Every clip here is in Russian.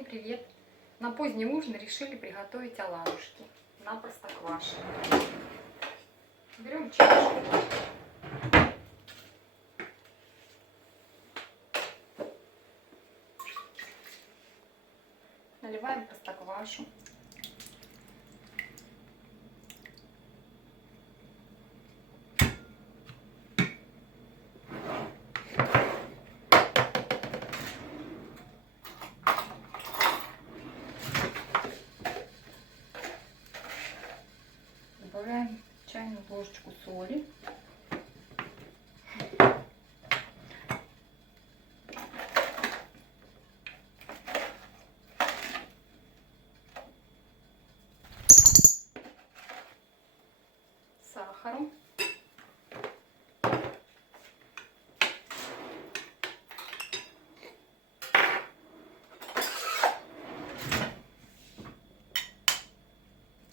Всем привет! На поздний ужин решили приготовить оладушки на простоквашино. Берем чашку. Наливаем простоквашу. Добавляем чайную ложечку соли. Сахару.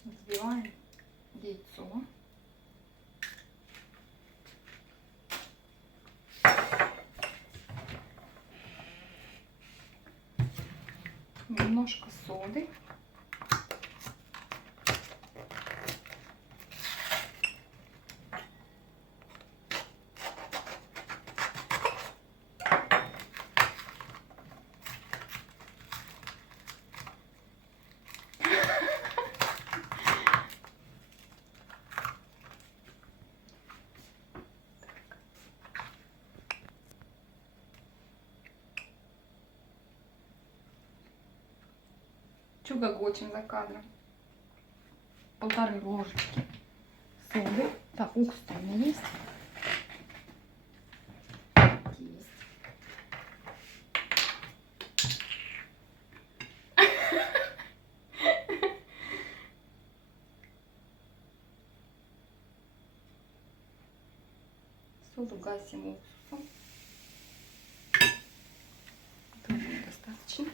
Взбиваем яйцо. Немножко соды. Чугогочем за кадром. 1,5 ложечки соды. Так, уксус у меня есть. Есть. Соду гасим уксусом. Думаю, достаточно.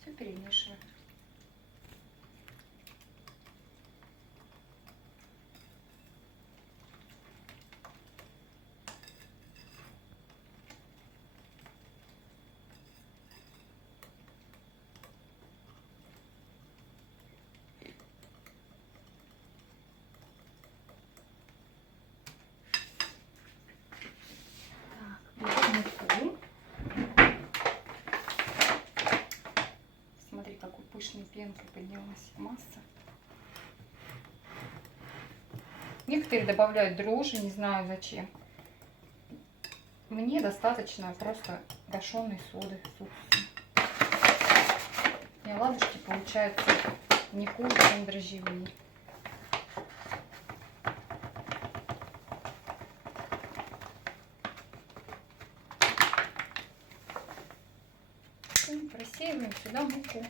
Все перемешиваем. Смотри, какой пышной пенкой поднялась масса. Некоторые добавляют дрожжи, не знаю зачем. Мне достаточно просто гашеной соды с уксусом. И оладушки получаются не хуже, чем дрожжевые. И просеиваем сюда муку.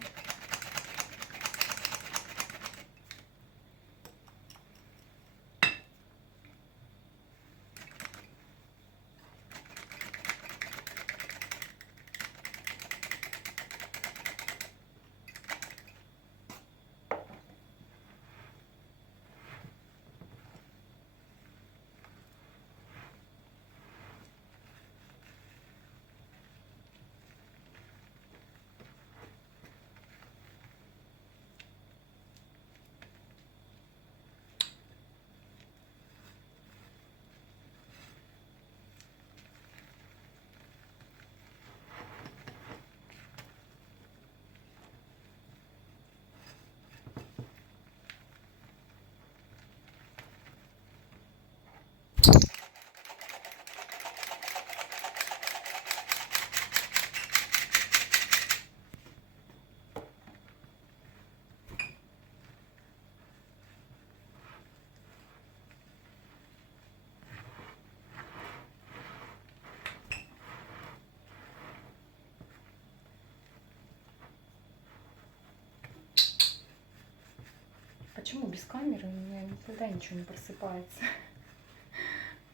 Почему без камеры у меня никогда ничего не просыпается?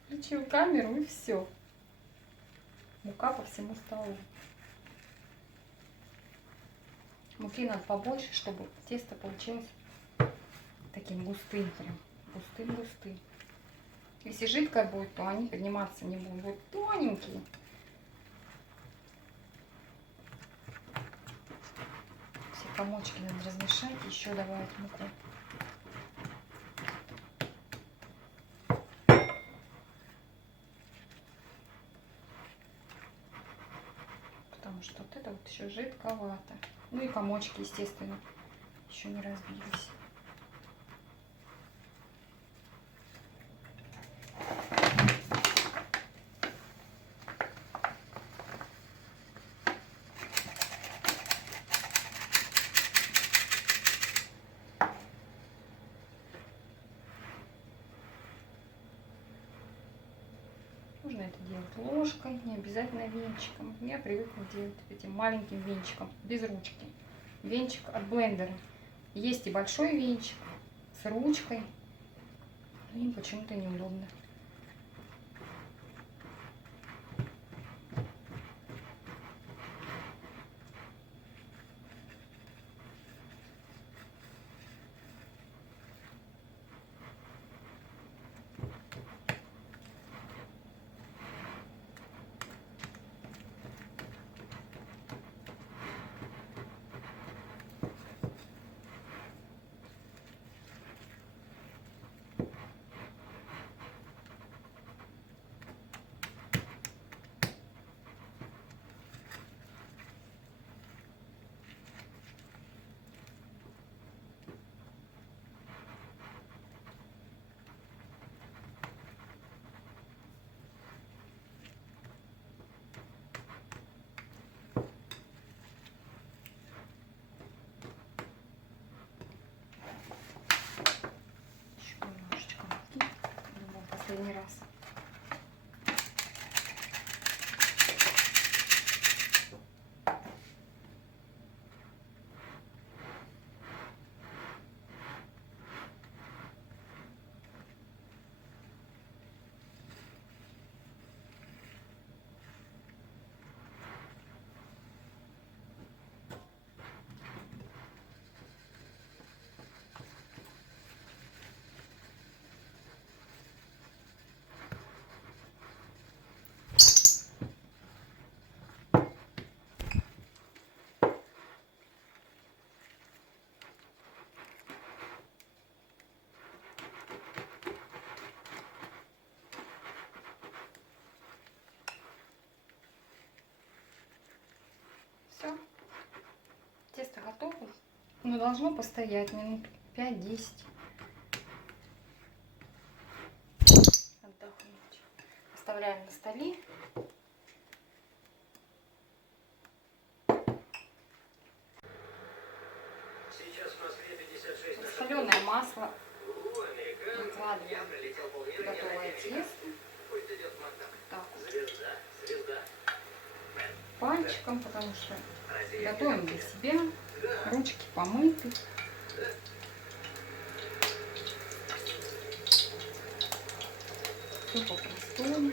Включил камеру и все. Мука по всему столу. Муки надо побольше, чтобы тесто получилось таким густым прям. Густым-густым. Если жидкое будет, то они подниматься не будут. Будут тоненькие. Все комочки надо размешать. Еще добавить муку. Потому что вот это вот еще жидковато. Ну и комочки, естественно, еще не разбились. Можно это делать ложкой, не обязательно венчиком. Я привыкла делать этим маленьким венчиком, без ручки. Венчик от блендера. Есть и большой венчик с ручкой. Но им почему-то неудобно. Последний раз. Все. Тесто готово. Но должно постоять минут 5-10. Отдохнуть. Оставляем на столе. Соленое масло. Выкладываем готовое тесто. Так. Пальчиком, потому что готовим для себя. Ручки помыты. Все по-простому.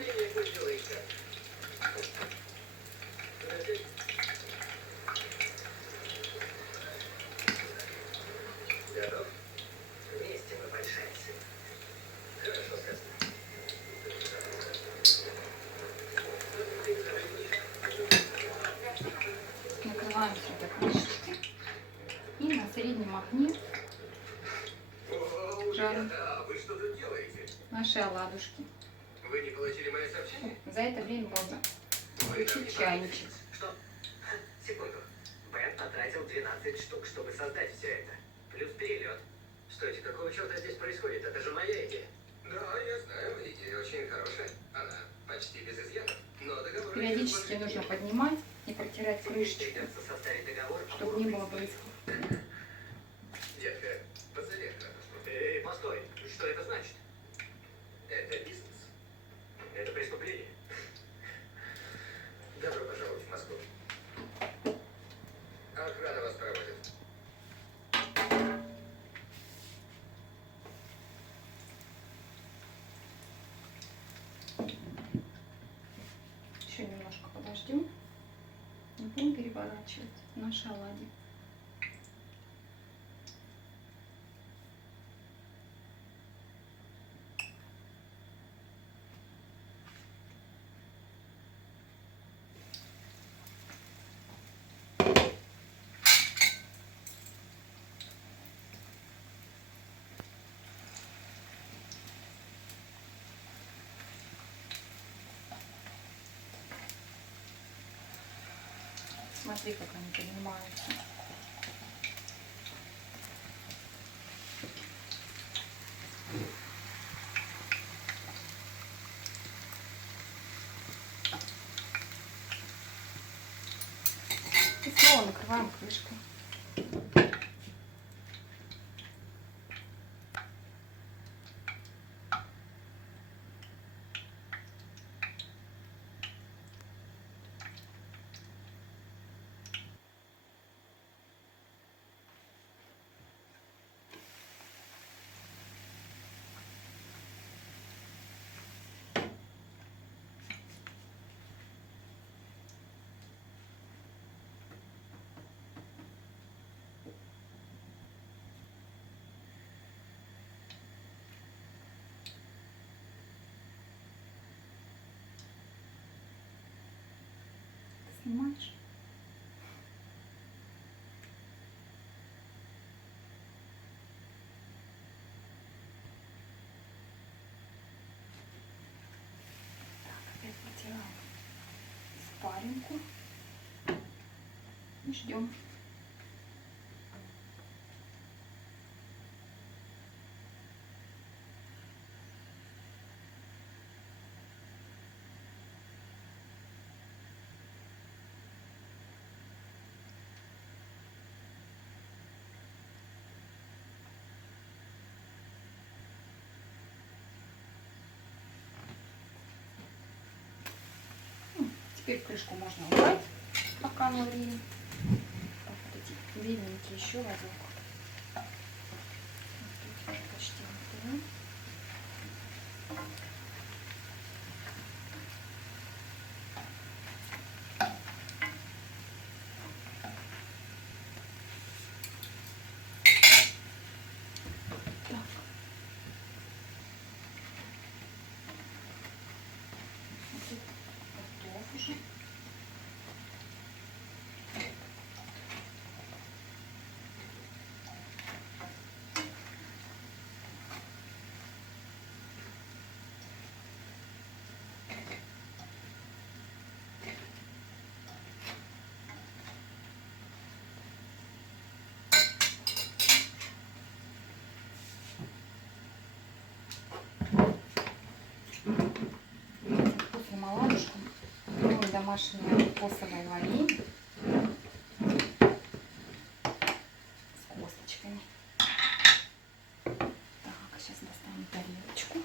Накрываем все это крышечкой. И на среднем огне жарим наши оладушки. Вы не получили мое сообщение? За это время можно включить чайничек. Что? Секунду. Бен потратил 12 штук, чтобы создать все это. Плюс перелет. Стойте, какого черта здесь происходит? Это же моя идея. Да, я знаю. Идея очень хорошая. Она почти без изъянов. Но договор... Периодически нужно поднимать и протирать крышечку, Придется составить договор, чтобы не было брызгов. Детка, позови охрану. Эй, постой. Что это значит? Это бизнес. Это преступление. Добро пожаловать в Москву. Охрана вас проводит. Еще немножко подождем и будем переворачивать наши оладьи. Смотри, как они поднимаются. И снова накрываем крышкой. Снимаешь. Опять протираем спаренку и ждем. Теперь крышку можно убрать, пока мы варим. Так, вот эти беленькие еще разок. Вот эти почти готовы. Так. Вот это готов уже. Вкусным оладушком делаем домашнее кокосовое варенье с косточками. Так, сейчас достанем тарелочку.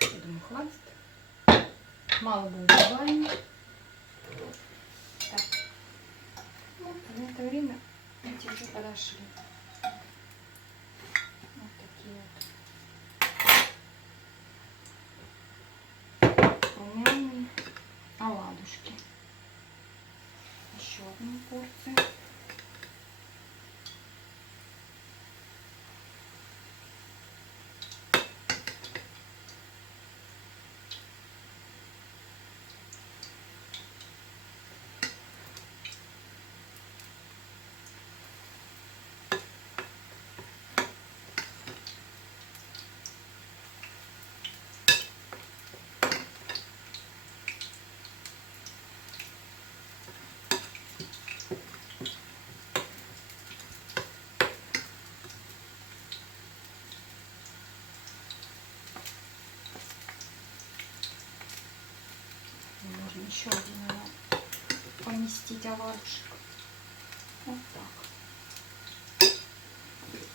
Я думаю, хватит. Мало было добавим. Так. Вот, а в это время эти уже подошли. Вот такие вот румяные оладушки. Еще одну порцию. Можно еще один поместить оладушек. Вот так.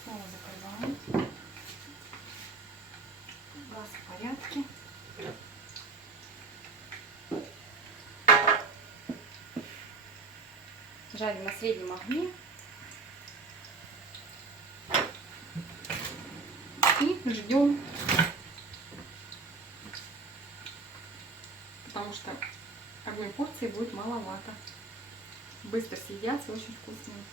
Снова закрываем. Газ в порядке. Жарим на среднем огне. И ждем. Потому что одной порции будет маловато. Быстро съедятся, очень вкусные.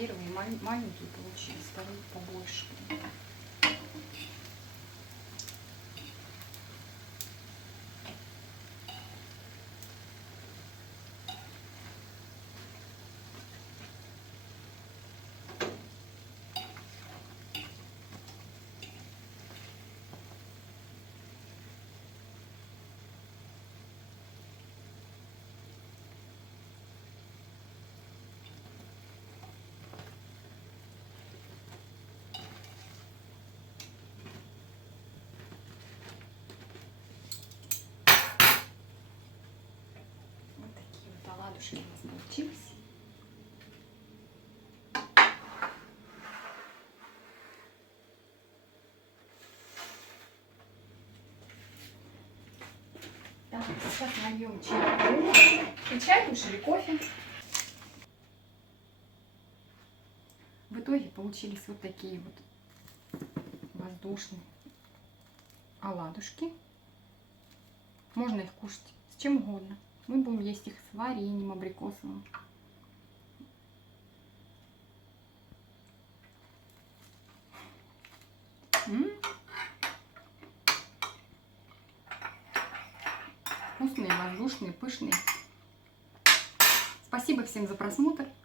первые маленькие получились, вторые побольше. Вот такие вот оладушки у нас получились. Так, сейчас нальем чай. И чай кушать или кофе. В итоге получились вот такие вот воздушные оладушки. Можно их кушать с чем угодно. Мы будем есть их с вареньем абрикосовым. Вкусные, воздушные, пышные. Спасибо всем за просмотр.